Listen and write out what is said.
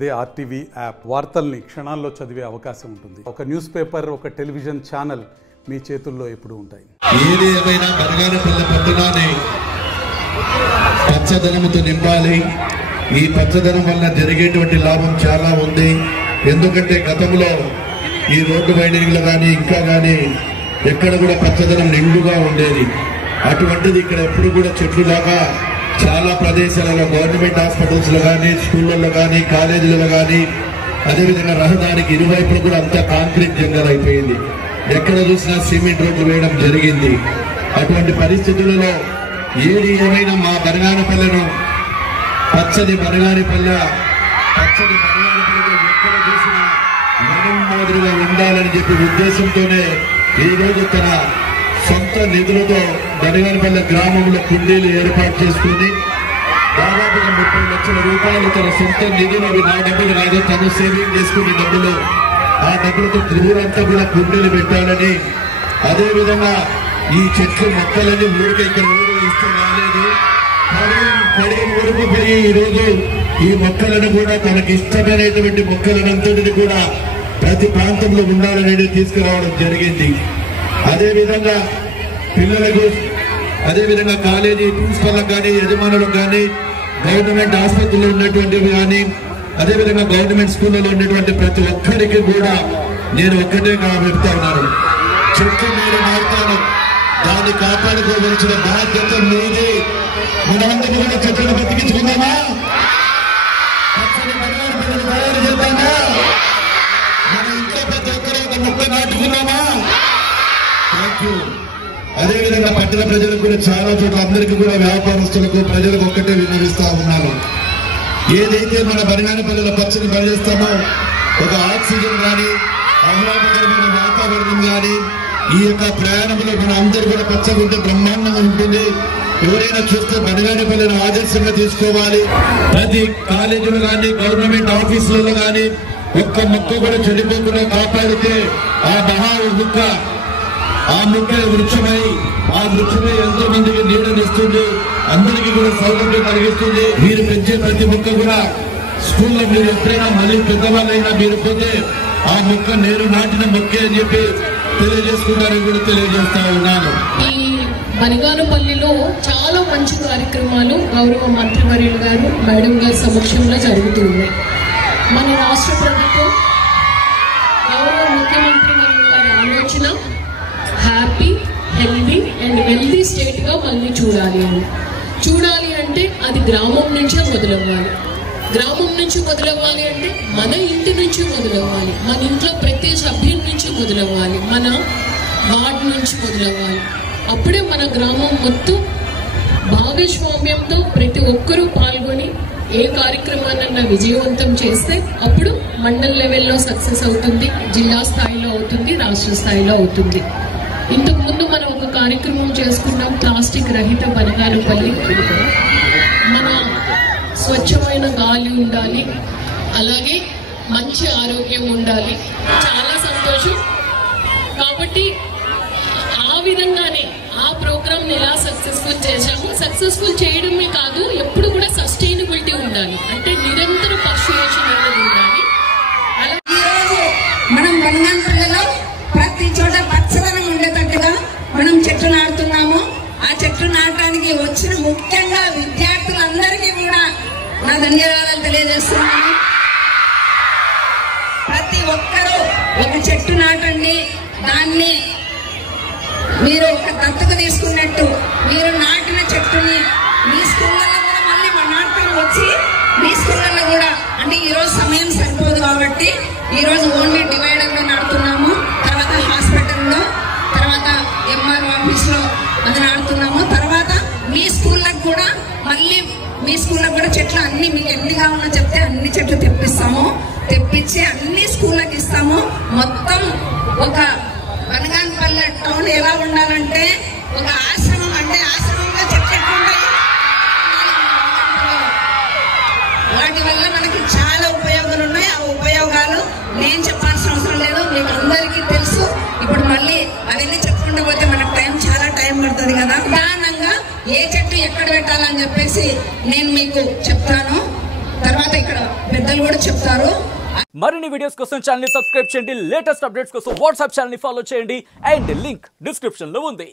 అదే RTV app వార్తల్ని క్షణాల్లో చదివే అవకాశం ఉంటుంది. ఒక న్యూస్ పేపర్, ఒక టెలివిజన్ ఛానల్ మీ చేతుల్లో ఎప్పుడు ఉంటాయి. ఏది ఏమైనా బనగానపల్లె పట్టణాన్ని పచ్చదనంతో నింపాలి. ఈ పచ్చదనం వల్ల జరిగేటువంటి లాభం చాలా ఉంది. ఎందుకంటే గతంలో ఈ రోడ్డు వైండింగ్లు కానీ ఇంకా కానీ ఎక్కడ కూడా పచ్చదనం నిండుగా ఉండేది. అటువంటిది ఇక్కడ ఎప్పుడు కూడా చెట్లులాగా చాలా ప్రదేశాలలో గవర్నమెంట్ హాస్పిటల్స్ లో కానీ, స్కూళ్ళల్లో కానీ, కాలేజీలలో కానీ, అదేవిధంగా రహదారికి ఇరువైపులు కూడా అంతా కాంక్రీట్ జంగల్ అయిపోయింది. ఎక్కడ చూసినా సిమెంట్ రోడ్లు వేయడం జరిగింది. అటువంటి పరిస్థితులలో ఏది ఏమైనా మా బనగానపల్లెను పచ్చని బనగానపల్లె ఎక్కడ చూసినా వనం మాదిరిగా ఉండాలని చెప్పి ఉద్దేశంతోనే ఈ రోజు తన సొంత నిధులతో బనగానపల్లె గ్రామంలో కుండీలు ఏర్పాటు చేసుకుని దాదాపుగా 30 లక్షల రూపాయలు తన సొంత నిధులు, అవి నా డబ్బులు కాదు, తను సేవింగ్ చేసుకునే డబ్బులు, ఆ డబ్బులతో ఊరంతా కూడా కుండీలు పెట్టాలని, అదేవిధంగా ఈ చెట్లు మొక్కలని ఊరికి ఇక్కడ ఊరు ఇస్తే రాలేదు, కడియం వరకు పోయి ఈరోజు ఈ మొక్కలను కూడా తనకి ఇష్టమైనటువంటి మొక్కలనంతటిని కూడా ప్రతి ప్రాంతంలో ఉండాలనేది తీసుకురావడం జరిగింది. అదేవిధంగా పిల్లలకు, అదేవిధంగా కాలేజీ ప్రిన్సిపల్లకు కానీ, యజమానులకు కానీ, గవర్నమెంట్ ఆసుపత్రుల్లో ఉన్నటువంటివి కానీ, అదేవిధంగా గవర్నమెంట్ స్కూళ్ళలో ఉన్నటువంటి ప్రతి ఒక్కరికి కూడా నేను ఒక్కటే చెప్తా ఉన్నాను, చెట్లు మీరు నాటుతాను, దాన్ని కాపాడుకోవలసిన బాధ్యత మీది. మనమందరం కూడా చెట్లను బతికించుకుందామా? తయారు చేద్దామా? మన ఇంట్లో ప్రతి ఒక్కరు ఒక మొక్క నాటుకున్నామా? అదేవిధంగా పట్టణ ప్రజలకు కూడా చాలా చోట్ల అందరికీ కూడా వ్యాపారస్తులకు, ప్రజలకు ఒక్కటే విన్నవిస్తా ఉన్నాను, ఏదైతే మన బనగానపల్లెలో పచ్చని పనిచేస్తామో ఒక ఆక్సిజన్ కానీ, ఆహ్లాదకరమైన వాతావరణం కానీ, ఈ యొక్క ప్రయాణంలో మన అందరూ కూడా పచ్చగా ఉంటే బ్రహ్మాండంగా ఉంటుంది. ఎవరైనా చూస్తే బనగానపల్లెను ఆదర్శంగా తీసుకోవాలి. ప్రతి కాలేజీలో కానీ, గవర్నమెంట్ ఆఫీసులలో కానీ ఒక్క మొక్క కూడా చెడిపోకుండా కాపాడితే ఆ మొక్క వృక్షమై ఎంతో మందికి నీడనిస్తుంది, అందరికీ కూడా సౌలభ్యం కలిగిస్తుంది. మీరు పెంచే ప్రతి మొక్క కూడా స్కూల్లో మీరు ఎప్పుడైనా మళ్ళీ పెద్దవాళ్ళైనా మీరు పోతే ఆ మొక్క నేను నాటిన మొక్కే అని చెప్పి తెలియజేసుకుంటారని కూడా తెలియజేస్తా ఉన్నాను. ఈ బనగానపల్లిలో చాలా మంచి కార్యక్రమాలు గౌరవ మంత్రివర్యులు గారు, మేడం గారి సమక్షంలో జరుగుతున్నాయి. మన రాష్ట్ర ప్రభుత్వం, గౌరవ ముఖ్యమంత్రి గారి ఆలోచన happy, healthy and wealthy state గా మళ్ళీ చూడాలి అంటే అది గ్రామం నుంచే మొదలవ్వాలి. గ్రామం నుంచి మొదలవ్వాలి అంటే మన ఇంటి నుంచి మొదలవ్వాలి, మన ఇంట్లో ప్రతి సభ్యుల నుంచి మొదలవ్వాలి, మన వార్డు నుంచి మొదలవ్వాలి. అప్పుడే మన గ్రామం మొత్తం భాగస్వామ్యంతో ప్రతి ఒక్కరూ పాల్గొని ఏ కార్యక్రమాన్నైనా విజయవంతం చేస్తే అప్పుడు మండల్ లెవెల్లో సక్సెస్ అవుతుంది, జిల్లా స్థాయిలో అవుతుంది, రాష్ట్ర స్థాయిలో అవుతుంది. ఇంతకు ముందు మనం ఒక కార్యక్రమం చేసుకున్నాం, ప్లాస్టిక్ రహిత బనగానపల్లి. మన స్వచ్ఛమైన గాలి ఉండాలి, అలాగే మంచి ఆరోగ్యం ఉండాలి. చాలా సంతోషం. కాబట్టి ఆ విధంగానే ఆ ప్రోగ్రామ్ ఎలా సక్సెస్ఫుల్ చేశాము. సక్సెస్ఫుల్ చేయడమే కాదు, ఎప్పుడు కూడా సస్టైనబిలిటీ ఉండాలి, అంటే నిరంతర పర్సుయేషన్ అనేది ఉండాలి. ఈరోజు మనం బనగానపల్లెలో ప్రతి చోట పచ్చదనం ఉండేటట్టుగా మనం చెట్లు నాటుతున్నాము. ఆ చెట్లు నాటడానికి వచ్చిన ముఖ్యంగా విద్యార్థులందరికీ కూడా నా ధన్యవాదాలు తెలియజేస్తున్నాను. ప్రతి ఒక్కరూ ఒక చెట్టు నాటండి, దాన్ని మీరు ఒక దత్తత తీసుకున్నట్టు మీరు నాటిన చెట్టుని మీ స్కూళ్ళలో కూడా మళ్ళీ నాటుకొని వచ్చి మీ స్కూళ్ళలో కూడా, అంటే ఈరోజు సమయం సరిపోదు కాబట్టి ఈరోజు ఓన్లీ డివైడర్లో నాడుతున్నాము, తర్వాత హాస్పిటల్లో, తర్వాత ఎంఆర్ఓ ఆఫీస్లో అది నాడుతున్నాము. తర్వాత మీ స్కూళ్ళకు కూడా మళ్ళీ మీ స్కూళ్ళకు కూడా చెట్లు అన్ని మీకు ఎన్ని కావాలో చెప్తే అన్ని చెట్లు తెప్పించి అన్ని స్కూళ్ళకి ఇస్తాము. మొత్తం ఒక బనగానపల్లె టౌన్ ఎలా ఉండాలంటే ఒక ఆశ్రమం, అంటే ఆశ్రమంలో చెట్లు ఉంటాయి. వాటి వల్ల మనకి చాలా ఉపయోగాలు ఉన్నాయి. ఆ ఉపయోగాలు నేను చెప్పాల్సిన అవసరం లేదు, మీకు అందరికీ తెలుసు. ఇప్పుడు మళ్ళీ అవన్నీ చెప్పుకుంటూ పోతే మనకు చాలా టైం పడుతుంది కదా. ప్రధానంగా ఏ చెట్టు ఎక్కడ పెట్టాలని చెప్పేసి నేను మీకు చెప్తాను. తర్వాత ఇక్కడ పెద్దలు కూడా చెప్తారు. మరిన్ని వీడియోస్ కోసం ఛానల్ ని సబ్స్క్రైబ్ చేయండి, లేటెస్ట్ అప్డేట్స్ కోసం వాట్సాప్ ఛానల్ ని ఫాలో చేయండి అండ్ లింక్ డిస్క్రిప్షన్ లో ఉంది.